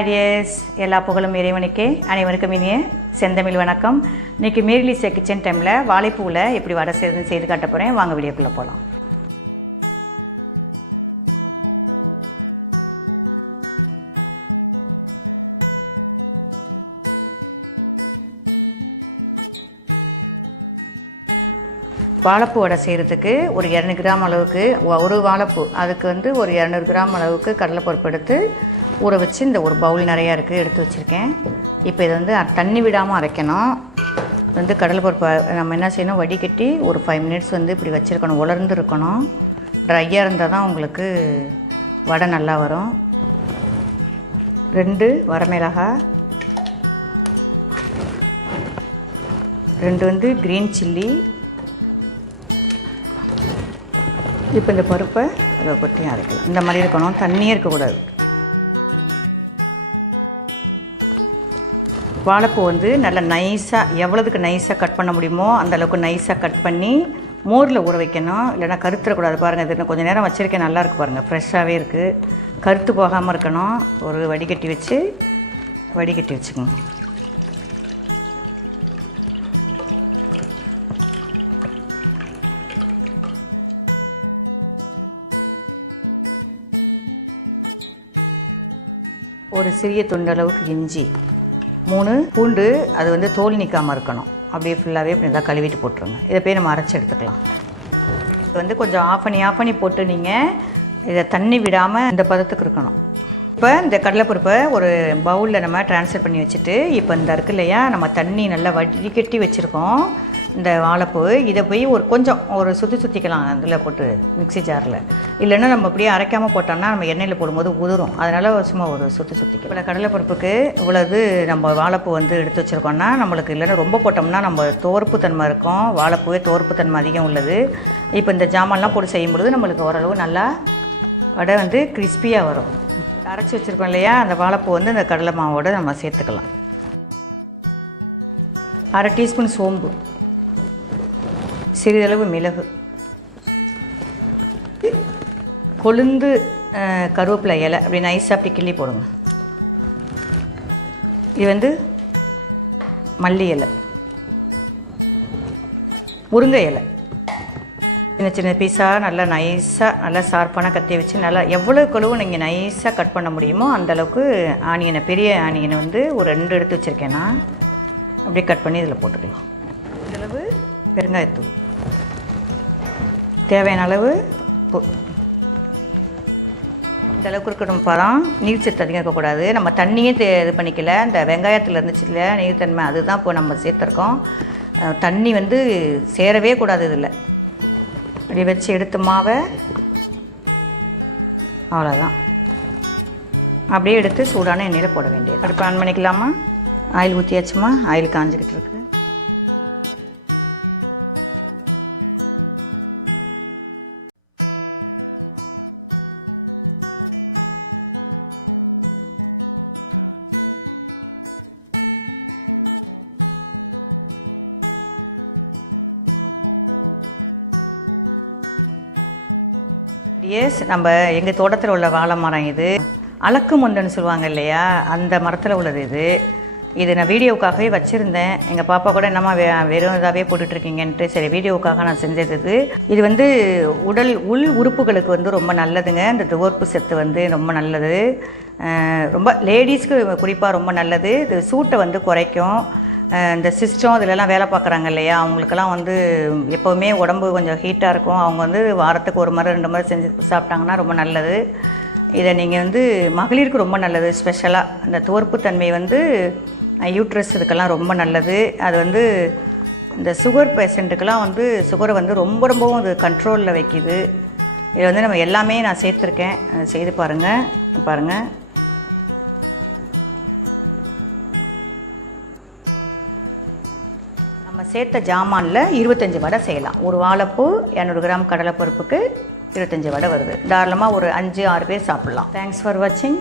Hi tears, எல்லா புகழும் இறைவனுக்கே. அனைவருக்கும் இனிய செந்தமிழ் வணக்கம். இன்றைக்கி மேரி லிஷியா கிச்சன் டைமில் வாழைப்பூவில் எப்படி வடை செய்து காட்ட போகிறேன். வாங்க வீடியோக்குள்ளே போகலாம். வாழைப்பூ வடை செய்கிறதுக்கு ஒரு 200 கிராம் அளவுக்கு ஒரு வாழைப்பூ, அதுக்கு ஒரு 200 கிராம் அளவுக்கு கடலைப்பருப்பு எடுத்து ஊற வச்சு இந்த ஒரு பவுல் நிறையா இருக்குது எடுத்து வச்சுருக்கேன். இப்போ இதை தண்ணி விடாமல் அரைக்கணும். கடலைப்பருப்பு நம்ம என்ன செய்யணும், வடிகட்டி ஒரு 5 மினிட்ஸ் இப்படி வச்சுருக்கணும். உலர்ந்து இருக்கணும். ட்ரையாக இருந்தால் தான் உங்களுக்கு வடை நல்லா வரும். 2 வரமிளகாய், 2 க்ரீன் சில்லி. இப்போ இந்த பருப்பை அதை கொட்டியும் அரைக்கலாம். இந்த மாதிரி இருக்கணும், தண்ணியே இருக்கக்கூடாது. வாழைப்பூ நல்லா நைஸாக, எவ்வளோதுக்கு நைஸாக கட் பண்ண முடியுமோ அந்தளவுக்கு நைஸாக கட் பண்ணி மோரில் ஊற வைக்கணும். இல்லைனா கருத்துறக்கூடாது. பாருங்கள், இது கொஞ்சம் நேரம் வச்சுருக்கேன், நல்லாயிருக்கு பாருங்கள், ஃப்ரெஷ்ஷாகவே இருக்குது. கருத்து போகாமல் இருக்கணும். ஒரு வடிகட்டி வச்சுக்கோங்க. ஒரு சிறிய துண்டளவுக்கு இஞ்சி, 3 பூண்டு, அது தோல் நீக்காமல் இருக்கணும். அப்படியே ஃபுல்லாகவே நல்லா கழுவிட்டு போட்டுருங்க. இதை போய் நம்ம அரைச்சி எடுத்துக்கலாம். இது கொஞ்சம் ஆஃப் பண்ணி போட்டு நீங்கள் இதை தண்ணி விடாமல் இந்த பதத்துக்கு இருக்கணும். இப்போ இந்த கடலைப்பருப்பை ஒரு பவுலில் நம்ம ட்ரான்ஸ்ஃபர் பண்ணி வச்சுட்டு, இப்போ இந்த இருக்கு இல்லையா, நம்ம தண்ணி நல்லா வடிகட்டி வச்சுருக்கோம். இந்த வாழைப்பூ இதை போய் ஒரு சுற்றிக்கலாம் அதில் போட்டு மிக்ஸி ஜாரில். இல்லைன்னா நம்ம அப்படியே அரைக்காமல் போட்டோம்னா நம்ம எண்ணெயில் போடும்போது உதிரும். அதனால் சும்மா ஒரு சுற்றிக்கலாம். இப்போ கடலைப்பருப்புக்கு இவ்வளவு நம்ம வாழைப்பூ எடுத்து வச்சுருக்கோம்னா நம்மளுக்கு, இல்லைன்னா ரொம்ப போட்டோம்னா நம்ம துவர்ப்பு தன்மை இருக்கும். வாழைப்பூவே துவர்ப்பு தன்மை அதிகம் உள்ளது. இப்போ இந்த ஜாமான்லாம் போட்டு செய்யும்பொழுது நம்மளுக்கு ஓரளவு நல்லா வடை கிறிஸ்பியாக வரும். அரைச்சி வச்சுருக்கோம் இல்லையா, அந்த வாழைப்பூ இந்த கடலை மாவோடு நம்ம சேர்த்துக்கலாம். 1/2 டீஸ்பூன் சோம்பு, சிறிதளவு மிளகு, கொழுந்து கருவேப்பிலை இலை அப்படி நைஸாக அப்படி கிள்ளி போடுங்க. இது மல்லி இலை, முருங்கை இலை, சின்ன பீஸாக நல்லா நைஸாக நல்லா ஷார்ப்பான கத்தியை வச்சு நல்லா எவ்வளோ கழுவு நீங்கள் நைஸாக கட் பண்ண முடியுமோ அந்தளவுக்கு ஆனியனை, பெரிய ஆனியனை ஒரு 2 எடுத்து வச்சுருக்கேன்னா அப்படியே கட் பண்ணி இதில் போட்டுக்கலாம். இந்தளவு பெருங்காயத்தூள், தேவையான அளவு உப்பு. இந்த அளவுக்கு இருக்கணும். பதம் நீர் சத்து அதிகம் இருக்கக்கூடாது. நம்ம தண்ணியே இது பண்ணிக்கல. இந்த வெங்காயத்தில் இருந்துச்சு இல்லை நீர்த்தன்மை, அதுதான் இப்போ நம்ம சேர்த்துருக்கோம். தண்ணி சேரவே கூடாது இதில். இப்படி வச்சு எடுத்து மாவை அவ்வளோதான். அப்படியே எடுத்து சூடான எண்ணெயில் போட வேண்டியது. அடுப்பு ஆன் பண்ணிக்கலாமா? ஆயில் ஊற்றியாச்சுமா? ஆயில் காஞ்சிக்கிட்டு இருக்கு. எஸ், நம்ம எங்கள் தோட்டத்தில் உள்ள வாழை மரம் இது. அலக்கு மொந்தன்னு சொல்லுவாங்க இல்லையா, அந்த மரத்தில் உள்ளது இது நான் வீடியோவுக்காகவே வச்சுருந்தேன். எங்கள் பாப்பா கூட என்னம்மா வெறும் இதாகவே போட்டுட்ருக்கீங்கன்ட்டு, சரி வீடியோவுக்காக நான் செஞ்சது. இது உள் உறுப்புகளுக்கு ரொம்ப நல்லதுங்க. இந்த துவர்ப்பு சத்து ரொம்ப நல்லது. ரொம்ப லேடிஸ்க்கு குறிப்பாக ரொம்ப நல்லது. இது சூட்டை குறைக்கும். இந்த சிஸ்டம் இதிலலாம் வேலை பார்க்குறாங்க இல்லையா, அவங்களுக்கெல்லாம் எப்போவுமே உடம்பு கொஞ்சம் ஹீட்டாக இருக்கும். அவங்க வாரத்துக்கு 1 முறை 2 முறை செஞ்சு சாப்பிட்டாங்கன்னா ரொம்ப நல்லது. இதை நீங்கள் மகளிருக்கு ரொம்ப நல்லது. ஸ்பெஷலாக இந்த துவர்ப்பு தன்மை யூட்ரஸ் இதுக்கெல்லாம் ரொம்ப நல்லது. அது இந்த சுகர் பேஷண்ட்டுக்கெல்லாம் சுகரை ரொம்பவும் அது கண்ட்ரோலில் வைக்கிது. இது நம்ம எல்லாமே நான் சேர்த்துருக்கேன். செய்து பாருங்கள். நம்ம சேர்த்த ஜாமானில் 25 வடை செய்யலாம். ஒரு வாழைப்பூ 200 கிராம் கடலைப்பருப்புக்கு 25 வடை வருது. தாராளமாக ஒரு 5-6 பேர் சாப்பிட்லாம். தேங்க்ஸ் ஃபார் வாட்சிங்.